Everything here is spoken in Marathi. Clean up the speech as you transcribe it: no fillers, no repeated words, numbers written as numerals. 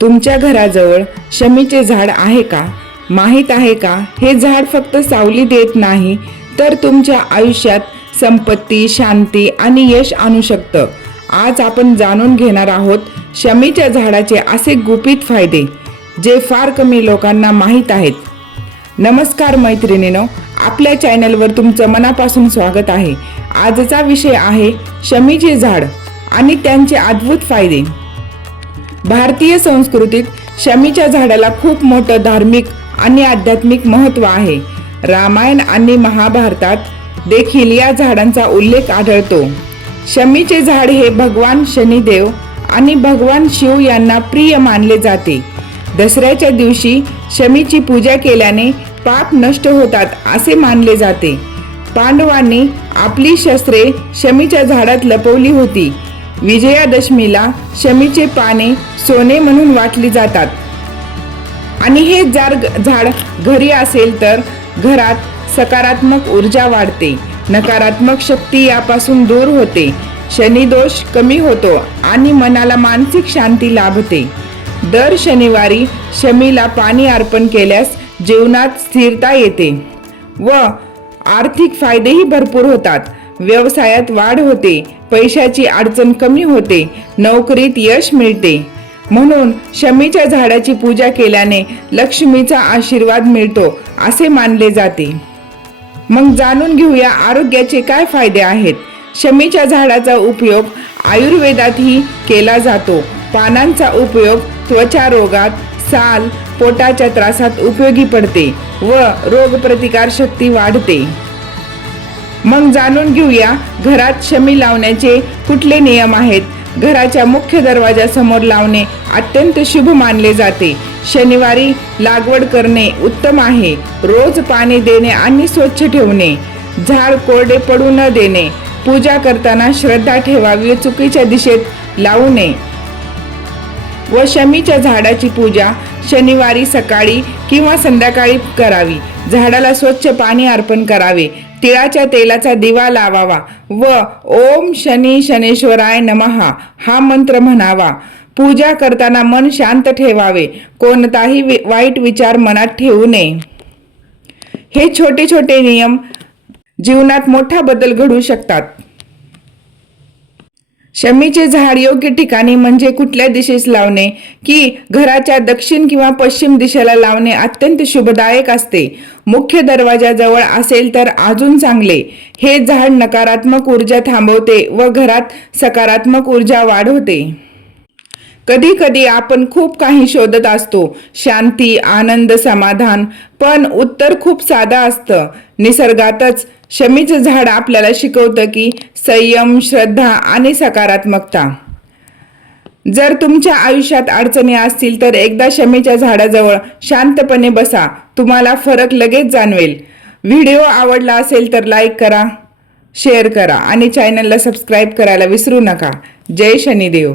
तुमच्या घराजवळ शमीचे झाड आहे का? माहीत आहे का? हे झाड फक्त सावली देत नाही, तर तुमच्या आयुष्यात संपत्ती, शांती आणि यश आणू शकतं. आज आपण जाणून घेणार आहोत शमीच्या झाडाचे असे गुपित फायदे जे फार कमी लोकांना माहीत आहेत. नमस्कार मैत्रिणींनो, आपल्या चॅनलवर तुमचं मनापासून स्वागत आहे. आजचा विषय आहे शमीचे झाड आणि त्यांचे अद्भुत फायदे. भारतीय संस्कृतीत शमीच्या झाडाला खूप मोठं धार्मिक आणि आध्यात्मिक महत्त्व आहे. रामायण आणि महाभारतात देखील या झाडांचा उल्लेख आढळतो. शमीचे झाड हे भगवान शनिदेव आणि भगवान शिव यांना प्रिय मानले जाते. दसऱ्याच्या दिवशी शमीची पूजा केल्याने पाप नष्ट होतात असे मानले जाते. पांडवांनी आपली शस्त्रे शमीच्या झाडात लपवली होती. विजयादशमीला शमीचे पाने सोने म्हणून वाटली जातात आणि हे झाड घरी असेल तर घरात सकारात्मक ऊर्जा वाढते, नकारात्मक शक्ती यापासून दूर होते, शनिदोष कमी होतो आणि मनाला मानसिक शांती लाभते. दर शनिवारी शमीला पाणी अर्पण केल्यास जीवनात स्थिरता येते व आर्थिक फायदेही भरपूर होतात. व्यवसायात वाढ होते, पैशाची अडचण कमी होते, नोकरीत यश मिळते. म्हणून शमीच्या झाडाची पूजा केल्याने लक्ष्मीचा आशीर्वाद मिळतो असे मानले जाते. मग जाणून घेऊया आरोग्याचे काय फायदे आहेत. शमीच्या झाडाचा उपयोग आयुर्वेदातही केला जातो. पानांचा उपयोग त्वचा रोगात, साल, पोटाच्या त्रासात उपयोगी पडते व रोगप्रतिकार शक्ती वाढते. मग जाणून घेऊया घरात शमी लावण्याचे कुठले नियम आहेत. घराच्या मुख्य दरवाजासमोर लावणे अत्यंत शुभ मानले जाते. शनिवारी लागवड करणे उत्तम आहे. रोज पाणी देणे आणि स्वच्छ ठेवणे. झाड कोरडे पडू न देणे. पूजा करताना श्रद्धा ठेवावी, चुकीच्या दिशेत लावू नये. व शमीच्या झाडाची पूजा शनिवारी सकाळी किंवा संध्याकाळी करावी. झाडाला स्वच्छ पाणी अर्पण करावे. तिळाच्या तेलाचा दिवा लावावा व ओम शनी शनेश्वराय नमः हा मंत्र म्हणावा. पूजा करताना मन शांत ठेवावे. कोणताही वाईट विचार मनात ठेवू नये. हे छोटे छोटे नियम जीवनात मोठा बदल घडवू शकतात. शमीचे झाड योग्य ठिकाणी म्हणजे कुठल्या दिशेस लावणे की घराच्या दक्षिण किंवा पश्चिम दिशेला लावणे अत्यंत शुभदायक असते. मुख्य दरवाजाजवळ असेल तर अजून चांगले. हे झाड नकारात्मक ऊर्जा थांबवते व घरात सकारात्मक ऊर्जा वाढवते. कधी कधी आपण खूप काही शोधत असतो, शांती, आनंद, समाधान, पण उत्तर खूप साधं असतं. निसर्गातच शमीचं झाड आपल्याला शिकवतं की संयम, श्रद्धा आणि सकारात्मकता. जर तुमच्या आयुष्यात अडचणी असतील तर एकदा शमीच्या झाडाजवळ शांतपणे बसा. तुम्हाला फरक लगेच जाणवेल. व्हिडिओ आवडला असेल तर लाईक करा, शेअर करा आणि चॅनलला सबस्क्राईब करायला विसरू नका. जय शनिदेव.